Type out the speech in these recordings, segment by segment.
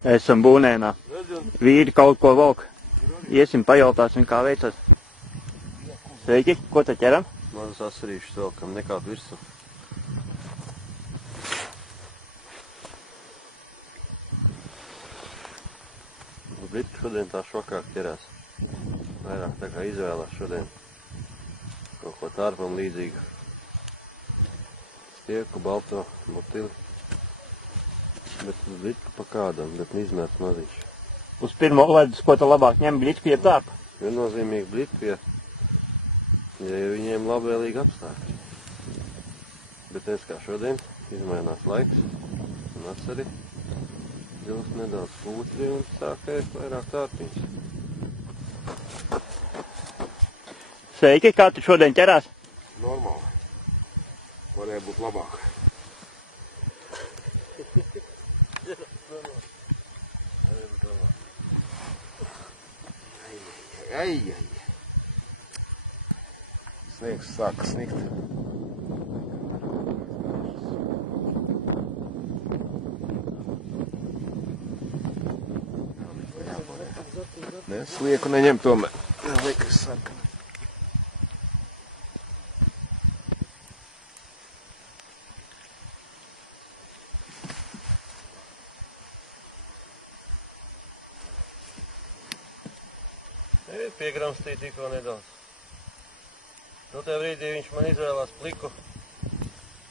Esam Būnēnā. Vīri kaut ko valk. Iesim pajautāsim, kā veicas. Sveiki, ko te ķeram? Mazas asarīšas velkam, nekādu virsmu. Briti šodien tā švakāk ķerās. Vairāk tā kā izvēlās šodien kaut ko tārpam līdzīgu. Stieku, balto, mutili. Bet blitku pa kādam, bet izmērs maziņš. Uz pirmo ledus, ko tu labāk ņem, blitku jeb tārpu? Viennozīmīgi blitku, ja viņiem labvēlīgi apstākļi. Bet es kā šodien izmainās laiks un asari. Dilst nedaudz pūtri un sāk ēst vairāk tārpiņas. Sveiki, kā tu šodien ķerās? Normāli. Varēja būt labāk. Ai. Sniegs sāka snikt. Ne, slieku neņem tomēr. Liekas sarkana. Piegramstīja tikko nedaudz. Nu, tajā brīdī viņš man izvēlās pliku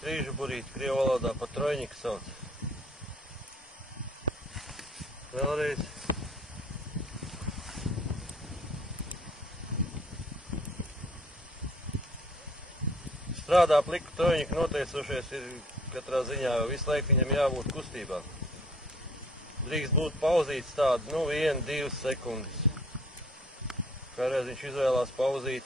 trīžu burīti, krievu valodā pa trojņiku sauc. Vēlreiz. Strādā pliku trojņiku noteicošies ir katrā ziņā, visu laiku viņam jābūt kustībā. Drīkst būt pauzīts tādu, 1-2 sekundes. Kādreiz viņš izvēlās pauzīt.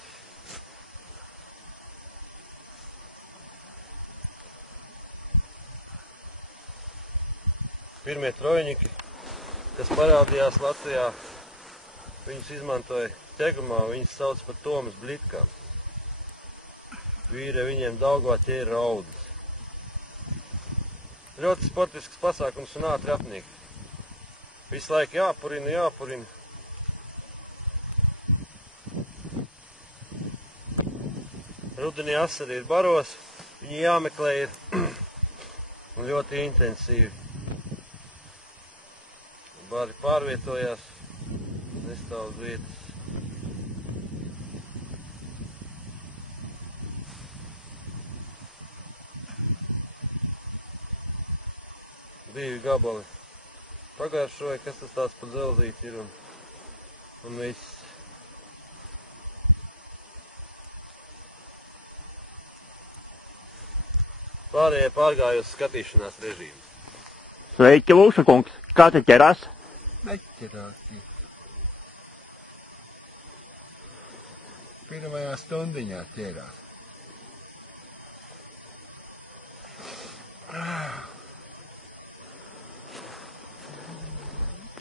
Pirmie trojņiki, kas parādījās Latvijā, viņus izmantoja ķegumā, viņus sauc par Tomas blitkām. Vīri viņiem Daugavā ķēra raudus. Ļoti sportisks pasākums un ātri apnīk. Visu laiku jāpurina. Rudenī asari ir baros, viņi jāmeklē ir un ļoti intensīvi. Bari pārvietojās, nestāv uz vietas. Divi gabali pagaršoja, kas tas tāds pa dzelzīti ir un viss. Pārējie pārgāja uz skatīšanās režīmu. Sveiki, Lūša kungs, kā te ķerās? Neķerās. Pirmajā stundiņā ķerās.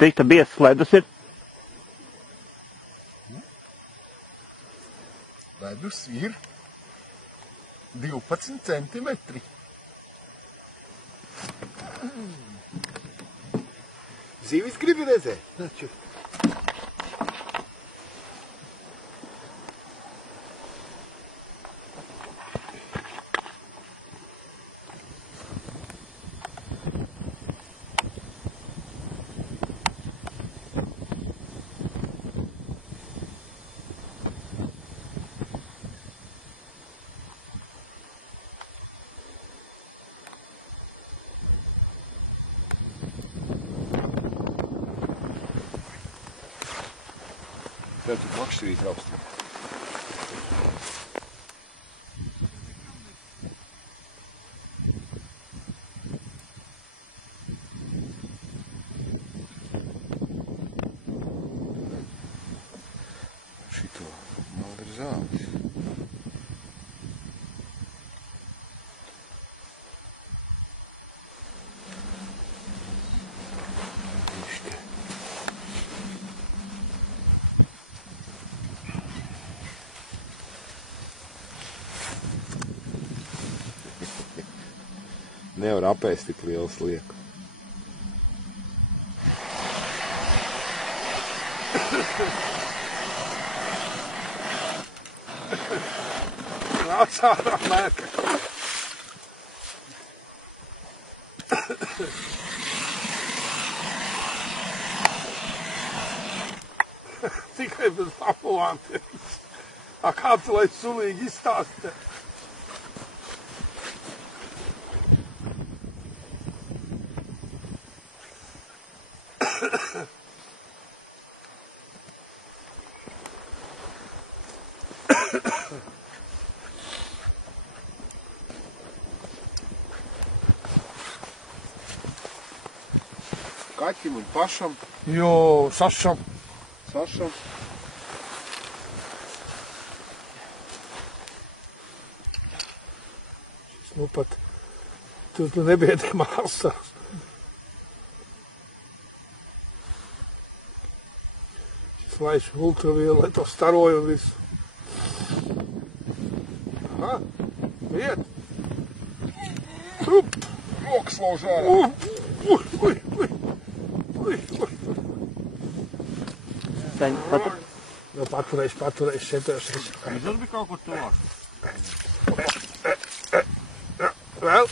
Cik ta biezs ledus ir? Ledus ir 12 centimetri. Zīvis gribi redzēt? Taču. Tev tik makšķirīt raustīt. Šito man ir zāles. Nevar apēst tik lielu slieku. Nāc ārā, Mērka. Tikai bez ambulantiem. Kāds, lai sulīgi izstāsta? Kaķim un pašam, Jo, Sašam. Sašam. Nu pat, tu nebija te māsās. Šis laiž ultravioleto staroju un visu. Aha, iet. Up. Rokas lauž ārā. Ui. Saņ, patur. Nu, paturēs šeit. Tas bija kaut kur tuvāk. Vēl.